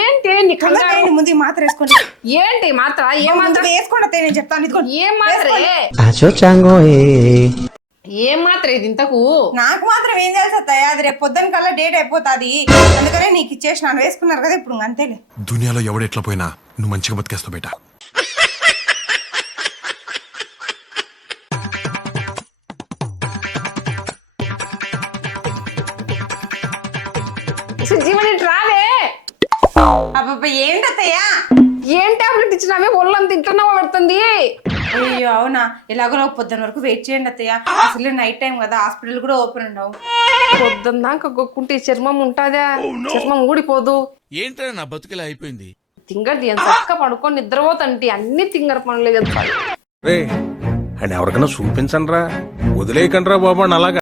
ఏంటి? నీ కంగారు? ముందు మాత్ర వేసుకోండి. ఏంటి మాత్ర? ఏ ముందు మాత్ర? వేసుకోండి నేను చెప్తాను ఇదిగో ఏం మాత్రే? ఏం? మాత్ర ఇది ఇంతకు? నాకు మాత్రం ఏం చేయాల్సి వస్తాయి అది రేపు పొద్దున కల్లా డేట్ అయిపోతాది. అందుకనే నీకు ఇచ్చేసి ఇచ్చేసినాను వేసుకున్నారు కదా ఇప్పుడు ఇంక అంతేలే. దునియాలో ఎవడెట్లా పోయినా నువ్వు మంచిగా బతికేస్తావు బయట రావే. అబ్బబ్బ ఏం టాబ్లెట్ ఒళ్ళంత పెడుతుంది అయ్యో అవునా? పొద్దున వరకు వెయిట్ చేయండి అత్తయ్య. అసలు నైట్ టైం కదా హాస్పిటల్ కూడా ఓపెన్ ఉండవు. పొద్దున్న దాకా గొక్కుంటే చర్మం ఉంటుందా? చర్మం ఊడిపోదు. ఏంట్రా నా బతుకులా అయిపోయింది? తింగర్ది ఎంత చక్క పడుకొని నిద్రపోతంటి అన్ని తింగర పనులే కదా రే అండ్ ఎవరికైనా చూపించండి రా వదిలేయకండి రా బాబు అలాగా.